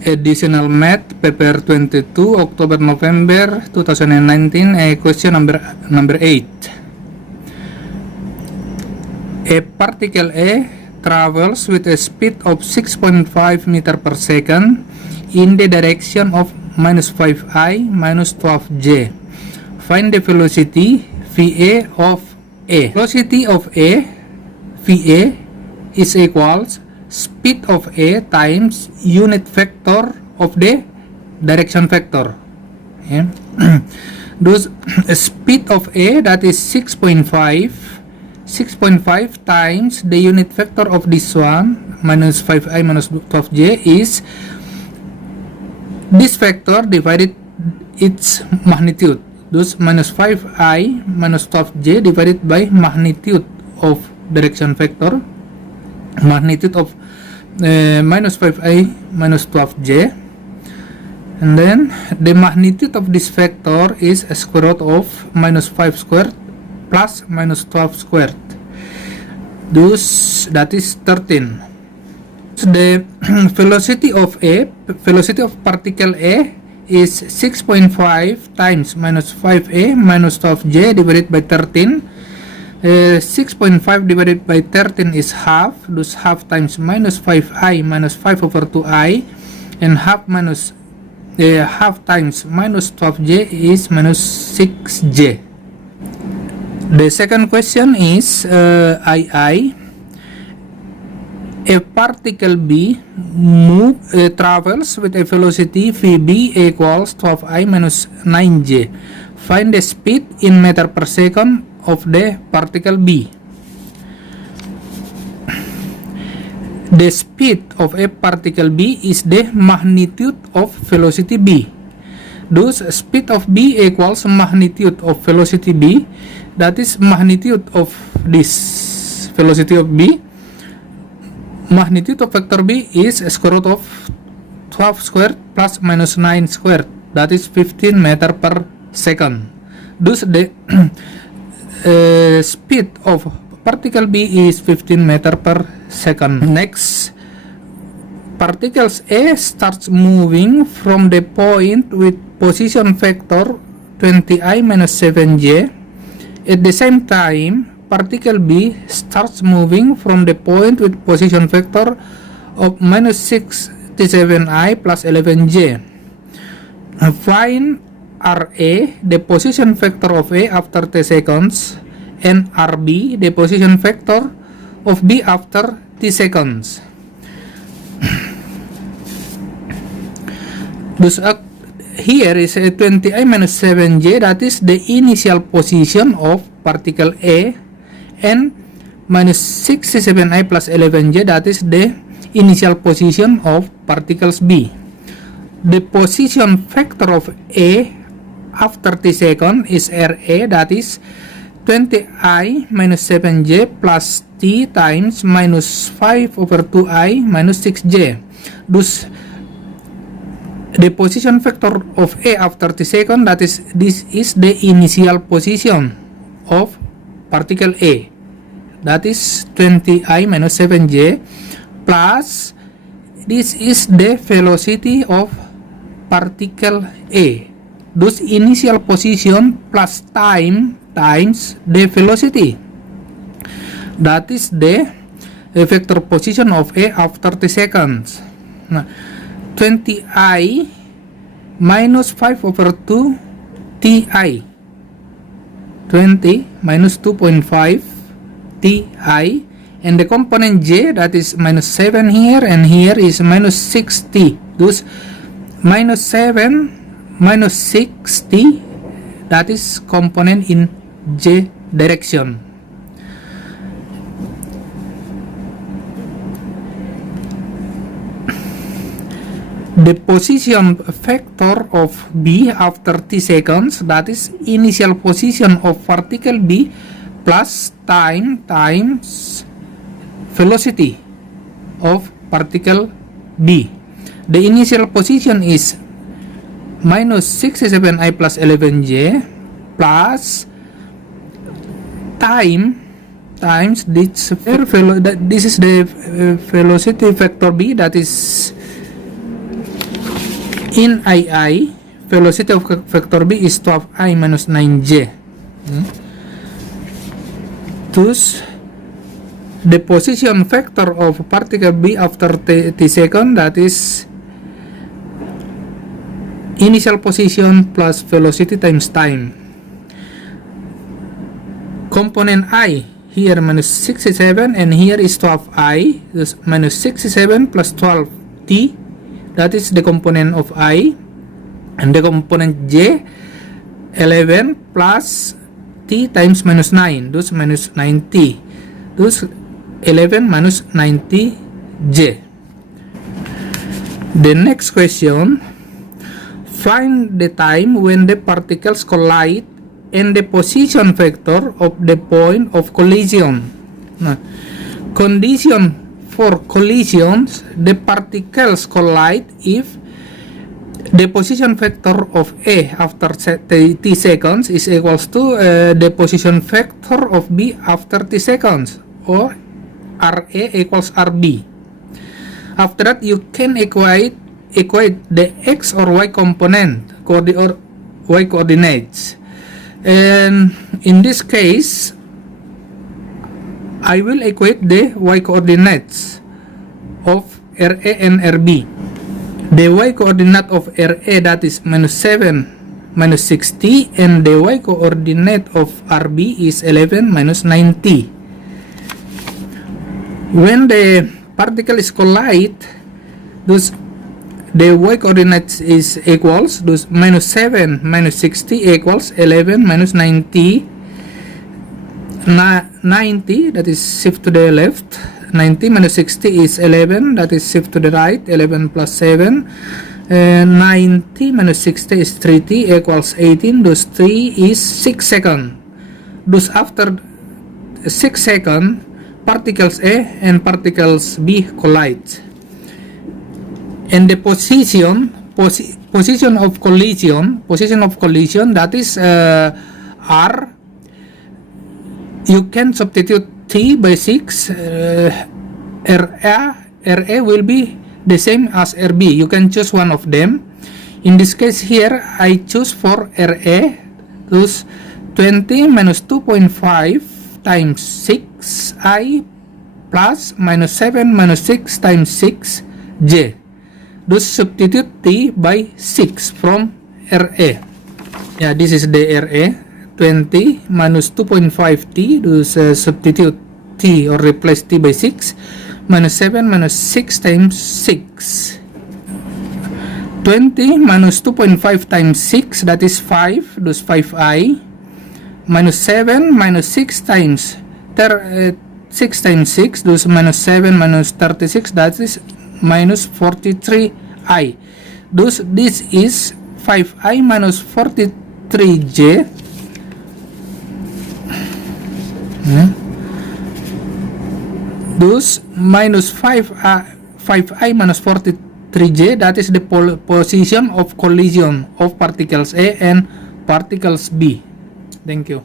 Additional Math, Paper 22, October, November 2019, question number 8. A particle A travels with a speed of 6.5 meter per second in the direction of minus 5i minus 12j. Find the velocity VA of A. Velocity of A, VA, is equals speed of A times unit vector of the direction vector. Yeah. Thus, speed of A, that is 6.5 times the unit vector of this one, minus 5i minus 12j, is this vector divided its magnitude. Thus, minus 5i minus 12j divided by magnitude of direction vector, magnitude of minus 5i minus 12j, and then the magnitude of this vector is a square root of minus 5 squared plus minus 12 squared. Thus, that is 13. So the velocity of particle A is 6.5 times minus 5a minus 12j divided by 13. 6.5 divided by 13 is half, thus half times minus 5i minus 5 over 2i, and half times minus 12j is minus 6j. The second question is II. A particle B travels with a velocity Vb equals 12i minus 9j. Find the speed in meter per second of the particle B. The speed of a particle B is the magnitude of velocity B. Thus, speed of B equals magnitude of velocity B, that is magnitude of this velocity of B. Magnitude of vector B is square root of 12 squared plus minus 9 squared, that is 15 meter per second. Thus, the speed of particle B is 15 meter per second. Next, particles A starts moving from the point with position vector 20i minus 7j. At the same time, particle B starts moving from the point with position vector of minus 67i plus 11j. Find RA, the position vector of A after t seconds, and RB, the position vector of B after t seconds. Thus, here is a 20i minus 7j, that is the initial position of particle A, and minus 67i plus 11j, that is the initial position of particles B. The position vector of A after t second is RA, that is 20i minus 7j plus t times minus 5 over 2i minus 6j. Thus, the position vector of A after t second, that is, this is the initial position of particle A, that is 20i minus 7j, plus this is the velocity of particle A. Thus, initial position plus time times the velocity, that is the vector position of A after t seconds. Nah, 20i minus 5 over 2 ti, 20 minus 2.5 ti, and the component j, that is minus 7 here, and here is minus 6t. Thus, minus 7 minus 6t, that is component in j direction. The position vector of B after t seconds, that is initial position of particle B plus time times velocity of particle B. The initial position is minus 67i plus 11j plus time times this is the velocity vector B, that is In II, velocity of vector B is 12I minus 9J. Thus, the position vector of particle B after t second, that is initial position plus velocity times time. Component I, here minus 67 and here is 12I, thus minus 67 plus 12t, that is the component of I, and the component J, 11 plus t times minus 9, thus minus 9t, thus 11 minus 90J. The next question, find the time when the particles collide and the position vector of the point of collision. Nah, condition for collisions, the particles collide if the position vector of A after t seconds is equals to the position vector of B after t seconds, or RA equals RB. After that, you can equate the X or Y component or Y coordinates. And in this case, I will equate the Y coordinates of RA and RB. The Y coordinate of RA, that is minus 7 minus 60, and the Y coordinate of RB is 11 minus 90. When the particles collide, thus the Y coordinates is equals, thus minus 7 minus 60 equals 11 minus 90. 90, that is shift to the left. 90 minus 60 is 11, that is shift to the right. 11 plus 7. 90 minus 60 is 3t equals 18, thus 3 is 6 seconds. Thus after 6 seconds, particles A and particles B collide. And the position of collision, that is R, you can substitute T by 6. RA will be the same as RB. You can choose one of them. In this case here, I choose for RA. Thus 20 minus 2.5 times 6I plus minus 7 minus 6 times 6J. Thus substitute T by 6 from RA. Yeah, this is the RA. 20 minus 2.5T. Thus substitute T or replace T by 6. Minus 7 minus 6 times 6. 20 minus 2.5 times 6, that is 5. Thus 5I. Minus 7 minus 6 times 6 times 6, thus minus 7 minus 36, that is minus 43I. Thus this is 5I minus 43J. Thus minus 5I minus 43J, that is the position of collision of particles A and particles B. Thank you.